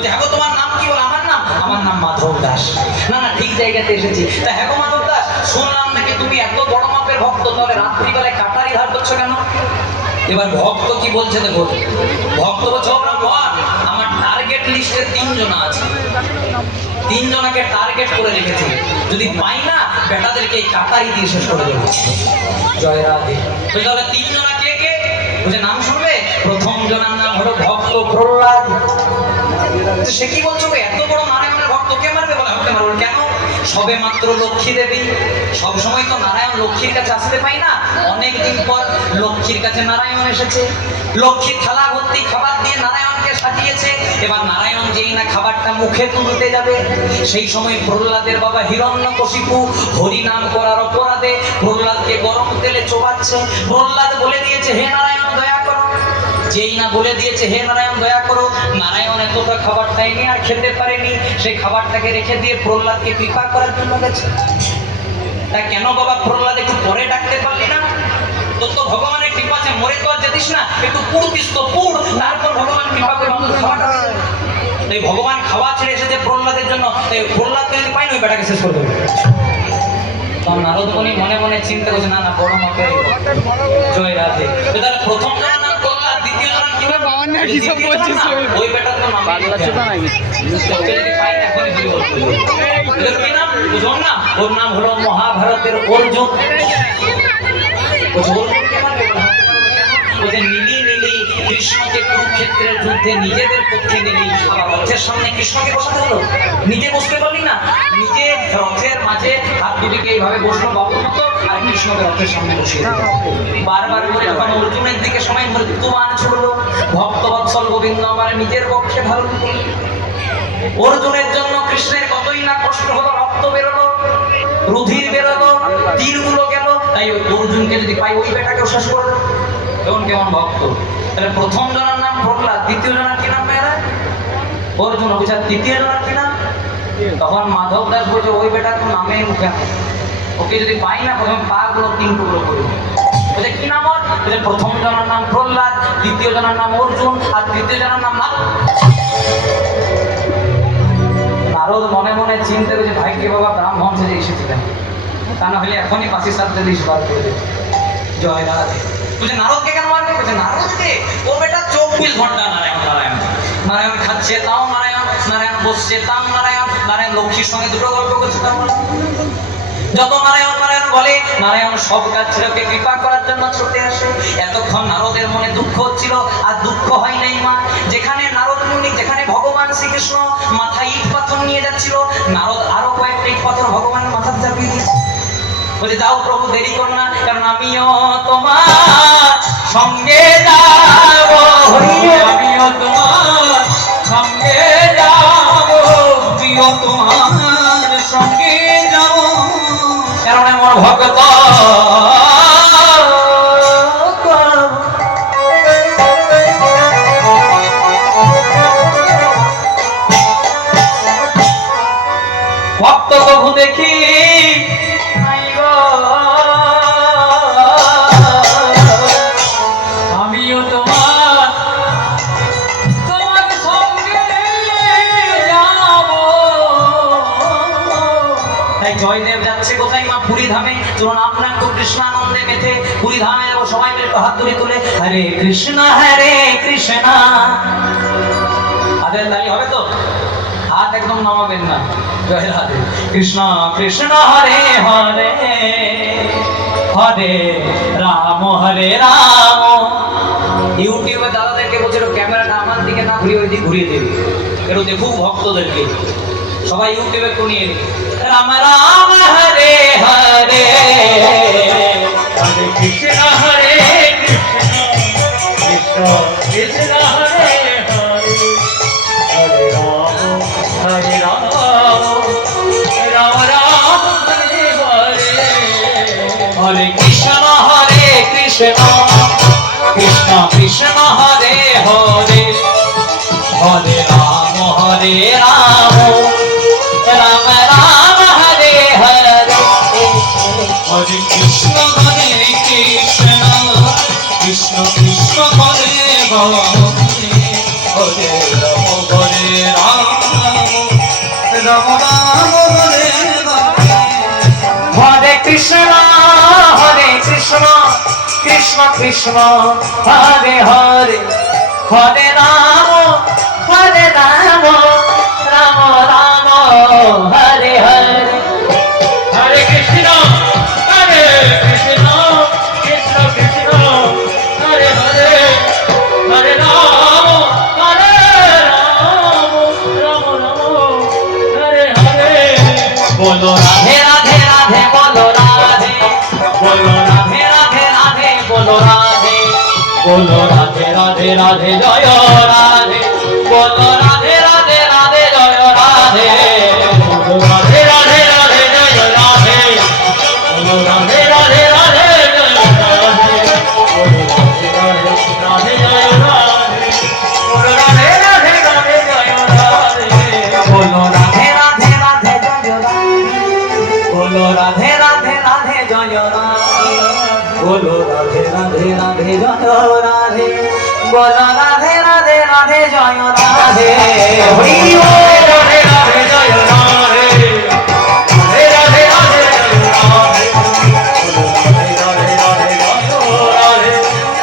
বলছে হ্যাঁ তোমার নাম কি? বলে আমার নাম মাধব দাস। না না ঠিক জায়গাতে এসেছি। তা হ্যাঁ মাধব দাস, শুনলাম নাকি তুমি এত বড় মাপের ভক্ত, তাহলে রাত্রিবেলায় কাটারি ধার করছো কেন? এবার ভক্ত কি বলছে দেখো, ভক্ত বলছে ভগবান আমার টার্গেট লিস্টে 3 জন আছে, 3 জনকে টার্গেট করে রেখেছি, যদি পাই না বেটাদেরকে এই কাটারি দিয়ে শেষ করে দেবো। জয় রাধে। তাহলে 3 জনা কে কে? বলছে নাম শুনবে? প্রথম জনের নাম হলো ভক্ত প্রহ্লাদ। সে কি বলছো, এত বড় নারায়ণের ভক্ত কে মারবে? বলে হতে মারবে কেন? সবে মাত্র লক্ষ্মী দেবী, সব সময় তো নারায়ণ লক্ষ্মীর কাছে আসতে পাই না, অনেক দিন পর লক্ষ্মীর কাছে নারায়ণ এসেছে। লক্ষ্মীর থালা ভর্তি খাবার দিয়ে নারায়ণকে সাজিয়েছে। এবার নারায়ণ যেই না খাবারটা মুখে তুলতে যাবে, সেই সময় প্রহ্লাদের বাবা হিরণ্যকশিপু হরি নাম করার অপরাধে প্রহ্লাদকে গরম তেলে চোবাচ্ছে। প্রহ্লাদ বলে দিয়েছে হে নারায়ণ দয়া করো। যেই না বলে দিয়েছে হে নারায়ণ দয়া করো, নারায়ণ এতটা খাবারটাই নিয়ে আর খেতে পারেনি, সেই খাবারটাকে রেখে দিয়ে প্রহ্লাদকে কৃপা করার জন্য গেছে। তা কেন বাবা প্রহ্লাদ একটু পরে ডাকতে পারলি না? তোর তো ভগবানের কৃপা আছে, মরে তো আর যেতিস না, একটু পুড়তিস তো পুড়, তারপর ভগবান কৃপা করে খাওয়াটা। এই ভগবান খাওয়া ছেড়ে এসেছে প্রহ্লাদের জন্য, এই প্রহ্লাদকে যদি পাই না ওই বেটাকে শেষ করে দেবে। তখন নারদ মুনি মনে মনে চিন্তা করছে না না বড় মাপের। জয় রাধে। তাহলে প্রথম জনের নাম প্রহ্লাদ, দ্বিতীয় জনের কি হবে? ওই বেটার তো নাম বাংলা ছোটা নাকি? ওকে যদি পাই না এখনই বলি বলতে। এর কি নাম? বুঝুন না, ওর নাম হলো মহাভারতের অর্জুন। নীলি নীলি কৃষ্ণকে কুরুক্ষেত্রের যুদ্ধে নিজেদের পক্ষে নিলি, আবার রথের সামনে কৃষ্ণকে বসাতে হলো। নিজে বসতে পারলি না, নিজে রথের মাঝে হাত দুটিকে এইভাবে বসলো বাবুর মতো, আর কৃষ্ণকে রথের সামনে বসিয়ে দিল। বারবার করে যখন অর্জুনের দিকে সময় মৃত্যুবান ছুড়লো, ভক্তবৎসল গোবিন্দ আমার নিজের পক্ষে ধারণ করল। অর্জুনের জন্য কৃষ্ণের কতই না কষ্ট হলো, রক্ত বেরোলো, রুধির বেরোলো, তীরগুলো গেল। তাই ওই অর্জুনকে যদি পাই ওই বেটাকেও শেষ করে দেবো। কেমন কেমন ভক্ত। তাহলে প্রথম জনের নাম প্রহ্লাদ, দ্বিতীয় জনের কি নাম মেয়েরা? অর্জুন। বুঝা তৃতীয় জনের কি নাম? তখন মাধব দাস বলছে ওই বেটা তো নামে মুখে, ওকে যদি পাই না প্রথমে পা গুলো 3 টুকরো করবো। বলছে কি নাম ওর? বলছে প্রথম জনের নাম প্রহ্লাদ, দ্বিতীয় জনের নাম অর্জুন, আর তৃতীয় জনের নাম নারদ মনে মনে চিন্তা করছে ভাগ্যে বাবা ব্রাহ্মণ সেজে এসেছিলেন, তা না হলে এখনই পাশির সাথে দিস বার করে দেবে। জয় রাধে। বলছে নারদকে কেন মারবে? বলছে নারদকে, ও বেটা 24 ঘন্টা নারায়ণ নারায়ণ নারায়ণ, খাচ্ছে তাও নারায়ণ, নারায়ণ বসছে তাও নারায়ণ, নারায়ণ লক্ষ্মীর সঙ্গে দুটো গল্প করছে তাও যত নারায়ণ নারায়ণ বলে, নারায়ণ সব কাজ ছেড়ে ওকে কৃপা করার জন্য ছুটে আসে। এতক্ষণ নারদের মনে দুঃখ হচ্ছিল, আর দুঃখ হয় নাই মা। যেখানে নারদ মুনি, যেখানে ভগবান শ্রীকৃষ্ণ মাথায় ইট পাথর নিয়ে যাচ্ছিল, নারদ আরো কয়েকটা ইট পাথর ভগবানের মাথাতে চাপিয়ে দিয়েছে। বলছে যাও প্রভু দেরি কর না, কারণ আমিও তোমার সঙ্গে যাব, আমিও তোমার সঙ্গে যাব, আমিও তোমার সঙ্গে যাব, কারণ আমার ভক্ত ভক্ত প্রভু দেখি আমিও তোমার সঙ্গে যাব। তাই জয়দেব যাচ্ছে কোথায় মা? পুরী ধামে। চলুন আপনার কৃষ্ণানন্দে মেতে পুরী ধামে যাবো। সবাই মিলে হাত ধরে তুলে হরে কৃষ্ণ হাতের তালি হবে তো? হাত একদম নামাবেন না। জয় রাধে। কৃষ্ণ কৃষ্ণ হরে হরে, হরে রাম হরে রাম। ইউটিউবে দাদাদেরকে বলছিল ক্যামেরাটা আমার দিকে না ঘুরিয়ে ওই দিকে ঘুরিয়ে দেবে, একটু দেখুক ভক্তদেরকে। সবাই ইউটিউবে শুনিয়ে রাম রাম হরে হরে, হরে কৃষ্ণ হরে কৃষ্ণ, কৃষ্ণ কৃষ্ণ হরে হরে, হরে রাম হরে রাম, রাম রাম হরে হরে, হরে কৃষ্ণ হরে কৃষ্ণ, কৃষ্ণ কৃষ্ণ হরে হরে, হরে রাম হরে রাম, রাম রাম হরে হরে, হরে কৃষ্ণ হরে কৃষ্ণ, কৃষ্ণ কৃষ্ণ হরে হরে, হরে রাম হরে রাম। রাম রাম হরে হরে কৃষ্ণ কৃষ্ণ কৃষ্ণ হরে হরে হরে রাম রাম রাম হরে হরে হরে কৃষ্ণ কৃষ্ণ কৃষ্ণ কৃষ্ণ হরে হরে হরে রাম রাম রাম হরে হরে বলো রাধে রাধে রাধে বলো রাধে বলো রাধে রাধে রাধে বলো রাধে বলো রাধে রাধে রাধে জয় রাধে বলো রাধে রাধে রাধে জয় রাধে বলো রাধে রাধে রাধে জয় রাধে বলো রাধে রাধে রাধে জয় রাধে বলো রাধে রাধে রাধে জয় রাধে বলো রাধে রাধে রাধে জয় রাধে বলো রাধে রাধে রাধে জয় রাধে বলো রাধে রাধে রাধে জয় রাধে বলো রাধে রাধে রাধে জয় রাধে বলো রাধে রাধে রাধে জয় রাধে হরি বল রাধে রাধে জয় রাধে রাধে রাধে রাধে জয় রাধে রাধে রাধে জয় রাধে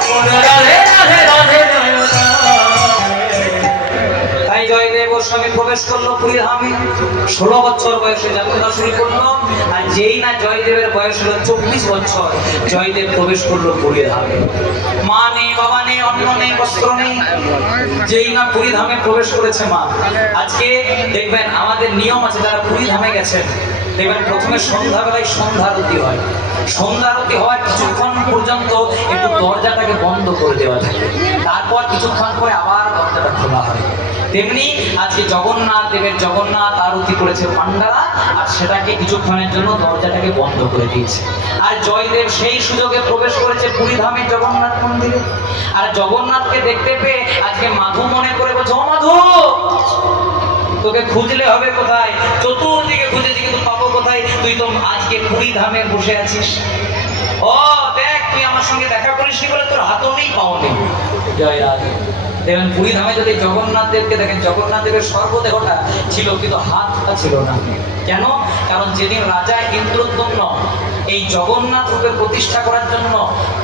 বলো রাধে রাধে রাধে জয় রাধে তাই জয়দেব ওর সঙ্গে প্রবেশ করলো পুরী ধামে 16 বছর বয়সে যাত্রা শুরু করলো আর যেই না জয়দেবের বয়স হলো 24 বছর জয়দেব প্রবেশ করলো পুরী ধামে মা নেই বাবা নেই অন্ন নেই বস্ত্র নেই যেই না পুরী ধামে প্রবেশ করেছে মা আজকে দেখবেন আমাদের নিয়ম আছে যারা পুরী ধামে গেছেন দেখবেন প্রথমে সন্ধ্যাবেলায় সন্ধ্যারতি হয় সন্ধ্যারতি হওয়ার কিছুক্ষণ পর্যন্ত একটু দরজাটাকে বন্ধ করে দেওয়া থাকে তারপর কিছুক্ষণ পরে আবার দরজাটা খোলা হয় তেমনি আজকে জগন্নাথ দেবের জগন্নাথ আরতি করেছে পান্ডারা আর সেটাকে কিছুক্ষণের জন্য দরজাটাকে বন্ধ করে দিয়েছে আর জয়দেব সেই সুযোগে প্রবেশ করেছে পুরী ধামের জগন্নাথ মন্দিরে আর জগন্নাথকে দেখতে পেয়ে আজকে মাধু মনে করে বলছে ও মাধু তোকে খুঁজলে হবে কোথায় চতুর্দিকে খুঁজেছি কিন্তু পাবো কোথায় তুই তো আজকে পুরী ধামে বসে আছিস ও দেখ তুই আমার সঙ্গে দেখা করিসনি বলে তোর হাতও নেই পাও নেই জয় রাধে দেখবেন পুরী ধামে যদি জগন্নাথ দেবকে দেখেন জগন্নাথ দেবের সর্বদেহটা ছিল কিন্তু হাতটা ছিল না কেন কারণ যেদিন রাজা ইন্দ্রদ্যম্ন এই জগন্নাথ রূপে প্রতিষ্ঠা করার জন্য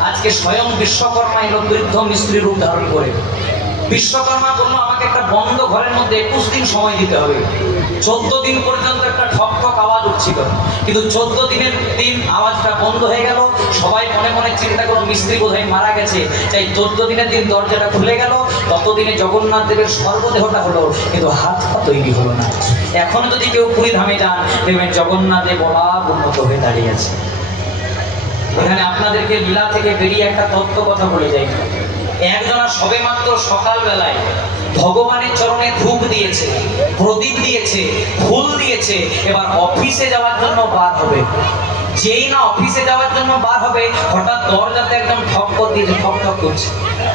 আজকে স্বয়ং বিশ্বকর্মা এলো বৃদ্ধ মিস্ত্রি রূপ ধারণ করে বিশ্বকর্মা বললো আমাকে একটা বন্ধ ঘরের মধ্যে 21 দিন সময় দিতে হবে 14 দিন পর্যন্ত একটা ঠক ঠক আওয়াজ উঠছিল কিন্তু 14 দিনের দিন আওয়াজটা বন্ধ হয়ে গেল সবাই মনে মনে চিন্তা করলো মিস্ত্রি বোধহয় মারা গেছে তাই 14 দিনের দিন দরজাটা খুলে গেল ততদিনে জগন্নাথ দেবের সর্বদেহটা হলো কিন্তু হাতটা তৈরি হলো না এখন যদি কেউ পুরী ধামে যান দেখবেন জগন্নাথ দেব অলাভ উন্নত হয়ে দাঁড়িয়ে আছে এখানে আপনাদেরকে লীলা থেকে বেরিয়ে একটা তত্ত্ব কথা বলে যাই একজনা সবেমাত্র সকালবেলায় ভগবানের চরণে ধূপ দিয়েছে প্রদীপ দিয়েছে ফুল দিয়েছে এবার অফিসে যাওয়ার জন্য বার হবে যেই না অফিসে যাওয়ার জন্য বার হবে হঠাৎ দরজাতে একদম ঠক দিয়েছে ঠক ঠক করছে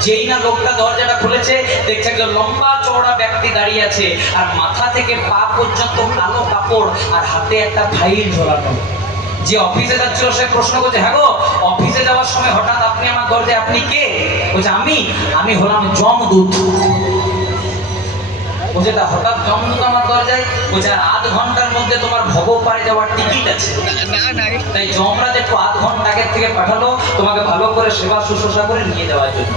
যেই না লোকটা দরজাটা খুলেছে দেখছে একজন লম্বা চওড়া ব্যক্তি দাঁড়িয়ে আছে আর মাথা থেকে পা পর্যন্ত কালো কাপড় আর হাতে একটা ফাইল ঝোলানো যে অফিসে যাচ্ছিল সে প্রশ্ন করছে হ্যাঁ গো অফিসে যাওয়ার সময় হঠাৎ আপনি আমার দরজায় আপনি কে বলছে আমি হলাম যমদূত বলছে তা হঠাৎ যমদূত আমার দরজায় বলছে আধ ঘন্টার মধ্যে তোমার ভগবানে যাওয়ার টিকিট আছে তাই যমরাজ একটু আধ ঘন্টা আগের থেকে পাঠালো তোমাকে ভালো করে সেবা শুশ্রূষা করে নিয়ে যাওয়ার জন্য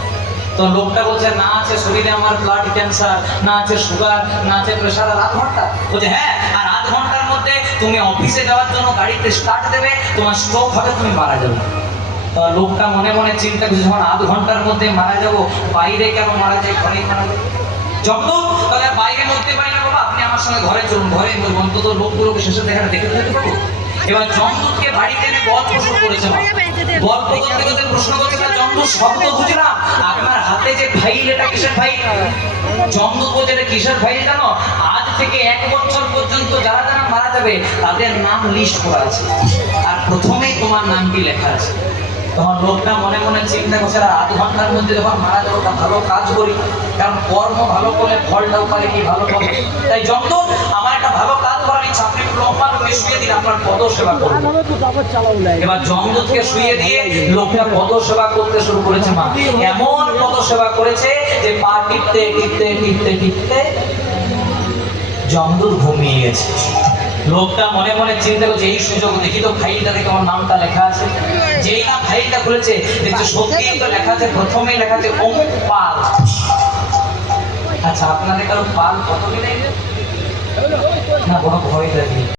তো লোকটা বলছে না আছে শরীরে আমার ব্লাড ক্যান্সার না আছে সুগার না আছে প্রেশার আর আধ ঘন্টা বলছে হ্যাঁ আর আধ ঘন্টার মধ্যে তুমি অফিসে যাওয়ার জন্য গাড়িতে স্টার্ট দেবে তোমার স্ট্রোক হবে তুমি মারা যাবে তা লোকটা মনে মনে চিন্তা করছে যখন আধ ঘন্টার মধ্যে মারা যাবো বাইরে কেন মারা যায় ঘরেই মারা যাবে যমদূত তাহলে বাইরে মরতে পারি না বাবা আপনি আমার সঙ্গে ঘরে চলুন ঘরে অন্তত লোকগুলোকে শেষে দেখে যেতে পারবো এবার যমদূতকে বাড়িতে এনে গল্প শুরু করেছে গল্প করতে করতে প্রশ্ন করছে যমদূত শব্দ বুঝলাম আপনার হাতে যে ফাইল এটা কিসের ফাইল যমদূত বলছে এটা কিসের ফাইল জানো আজ থেকে 1 বছর পর্যন্ত যারা যারা মারা যাবে তাদের নাম লিস্ট করা আছে আর প্রথমেই তোমার নামটি লেখা আছে তখন লোকটা মনে মনে চিন্তা করছে আর আধ ঘন্টার মধ্যে যখন মারা যাবো তা ভালো কাজ করি কারণ কর্ম ভালো করলে ফলটাও পারে কি ভালো পাবে তাই যমদূত আমার একটা ভালো কাজ করার ইচ্ছা আপনি লম্বা করে শুয়ে দিন আপনার পদ সেবা করবেন এবার যমদূতকে শুয়ে দিয়ে লোকটা পদ সেবা করতে শুরু করেছে মা এমন পদ সেবা করেছে যে পা টিপতে টিপতে টিপতে টিপতে যমদূত ঘুমিয়ে গেছে লোকটা মনে মনে চিন্তা করছে এই সুযোগ দেখি তো ফাইলটা দেখে আমার নামটা লেখা আছে। যেই না ফাইলটা খুলেছে দেখছে সত্যি তো লেখা আছে, প্রথমেই লেখা আছে অমুক পাল। আচ্ছা আপনাদের কারো পাল কত দিনে না বড় ভয় লাগে?